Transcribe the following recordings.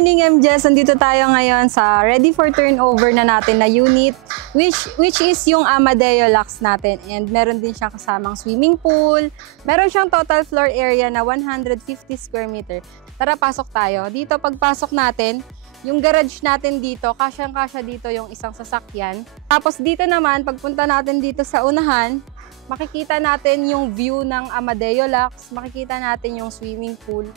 morning, I'm Jess. Andito tayo ngayon sa ready for turnover na natin na unit, which is yung Amadeo Lux natin. And meron din siyang kasamang swimming pool. Meron siyang total floor area na 150 square meter. Tara, pasok tayo. Dito, pagpasok natin, yung garage natin dito, kasyang-kasya dito yung isang sasakyan. Tapos dito naman, pagpunta natin dito sa unahan, makikita natin yung view ng Amadeo Lux, makikita natin yung swimming pool.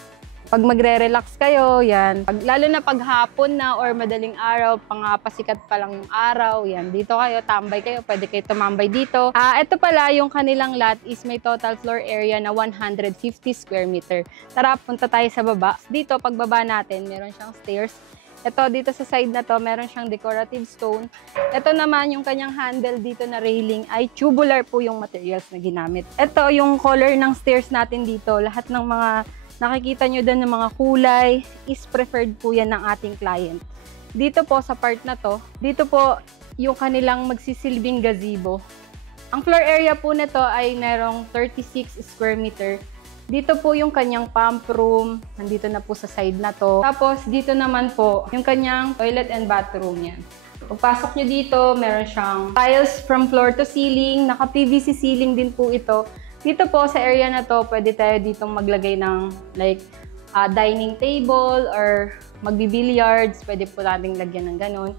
Pag magre-relax kayo, yan. Lalo na pag hapon na or madaling araw, pasikat pa lang yung araw, yan. Dito kayo, tambay kayo, pwede kayo tumambay dito. Ito pala, yung kanilang lot is may total floor area na 150 square meter. Tara, punta tayo sa baba. Dito, pagbaba natin, meron siyang stairs. Ito, dito sa side na to, meron siyang decorative stone. Ito naman, yung kanyang handle dito na railing ay tubular po yung materials na ginamit. Ito, yung color ng stairs natin dito, lahat ng mga nakikita nyo doon ng mga kulay is preferred po yan ng ating client. Dito po sa part na to, dito po yung kanilang magsisilbing gazebo. Ang floor area po nito ay merong 36 square meter. Dito po yung kanyang pump room, nandito na po sa side na to. Tapos dito naman po yung kanyang toilet and bathroom yan. Pagpasok nyo dito, meron siyang tiles from floor to ceiling, naka-PVC ceiling din po ito. Dito po sa area na to, pwede tayo ditong maglagay ng like dining table or magbi-billiards. Pwede po nating lagyan ng ganun.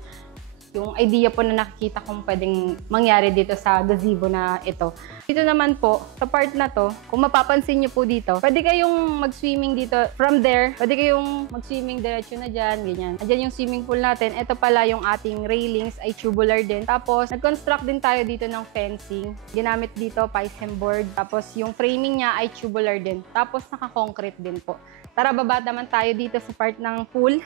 Yung idea po na nakikita kong pwedeng mangyari dito sa gazebo na ito. Dito naman po, sa part na to, kung mapapansin nyo po dito, pwede kayong mag-swimming dito from there. Pwede kayong mag-swimming diretso na dyan, ganyan. Andyan yung swimming pool natin. Ito pala yung ating railings ay tubular din. Tapos, nag-construct din tayo dito ng fencing. Ginamit dito, PISM board. Tapos, yung framing niya ay tubular din. Tapos, naka-concrete din po. Tara, baba naman tayo dito sa part ng pool.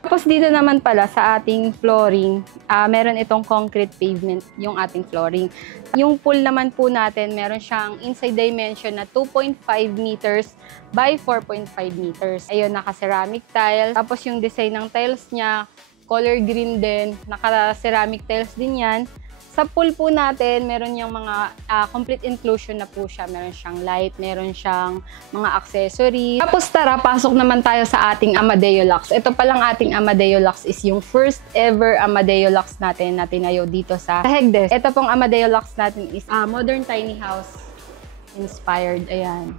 Tapos dito naman pala sa ating flooring, meron itong concrete pavement yung ating flooring. Yung pool naman po natin, meron siyang inside dimension na 2.5 meters by 4.5 meters. Ayun, naka-ceramic tile. Tapos yung design ng tiles niya, color green din, naka-ceramic tiles din yan. Sa pool po natin, meron yung mga complete inclusion na po siya. Meron siyang light, meron siyang mga accessories. Tapos tara, pasok naman tayo sa ating Amadeo Lux. Ito palang ating Amadeo Lux is yung first ever Amadeo Lux natin na tinayo dito sa Hegdes. Ito pong Amadeo Lux natin is modern tiny house inspired. Ayan.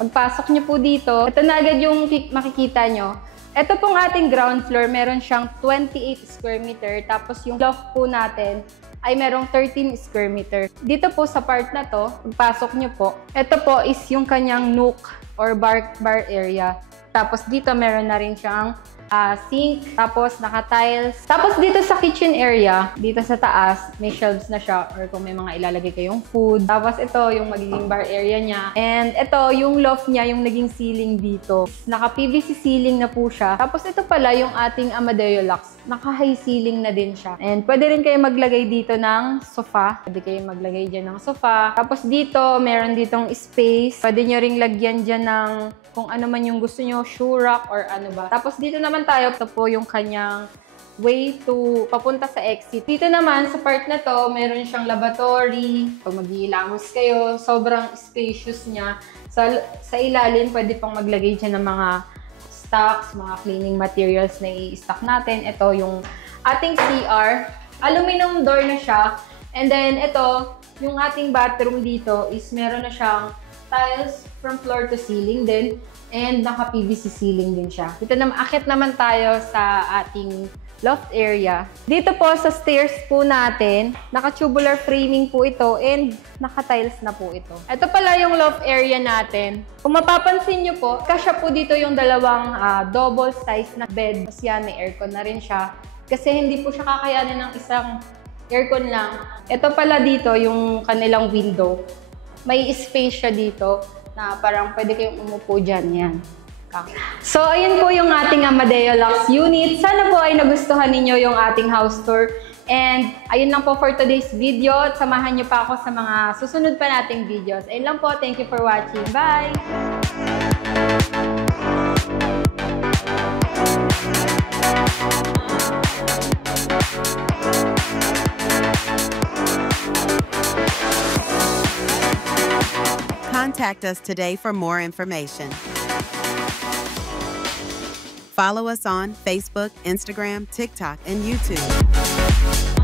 Pagpasok nyo po dito, ito na agad yung makikita nyo. Ito pong ating ground floor, meron siyang 28 square meter. Tapos yung loft po natin ay merong 13 square meter. Dito po sa part na to, pagpasok nyo po, ito po is yung kanyang nook or bar area. Tapos dito meron na rin siyang sink, tapos naka-tiles. Tapos dito sa kitchen area, dito sa taas, may shelves na siya or kung may mga ilalagay kayong food. Tapos ito yung magiging bar area niya. And ito yung loft niya, yung naging ceiling dito. Naka-PVC ceiling na po siya. Tapos ito pala yung ating Amadeo Lux. Naka-high ceiling na din siya. And pwede rin kayo maglagay dito ng sofa. Pwede kayo maglagay dyan ng sofa. Tapos dito, meron ditong space. Pwede nyo ring lagyan dyan ng kung ano man yung gusto nyo, shoe rack or ano ba. Tapos dito naman tayo, ito po yung kanyang way to papunta sa exit. Dito naman, sa part na to, meron siyang lavatory. Pag mag-iilamos kayo, sobrang spacious niya. Sa ilalim, pwede pang maglagay dyan ng mga stocks, mga cleaning materials na i-stock natin. Ito yung ating CR. Aluminum door na siya. And then, ito, yung ating bathroom dito is meron na siyang tiles from floor to ceiling din. And naka-PVC ceiling din siya. Dito naman, akit naman tayo sa ating loft area. Dito po sa stairs po natin, naka-tubular framing po ito and naka-tiles na po ito. Ito pala yung loft area natin. Kung mapapansin nyo po, kasya po dito yung dalawang double size na bed. Kasi yan, may aircon na rin siya. Kasi hindi po siya kakayanin ng isang aircon lang. Ito pala dito yung kanilang window. May space siya dito na parang pwede kayong umupo dyan. Yan. So, ayun po yung ating Amadeo Lux unit. Sana po ay nagustuhan ninyo yung ating house tour. And ayun lang po for today's video. At samahan nyo pa ako sa mga susunod pa nating videos. Ayun lang po. Thank you for watching. Bye! Contact us today for more information. Follow us on Facebook, Instagram, TikTok, and YouTube.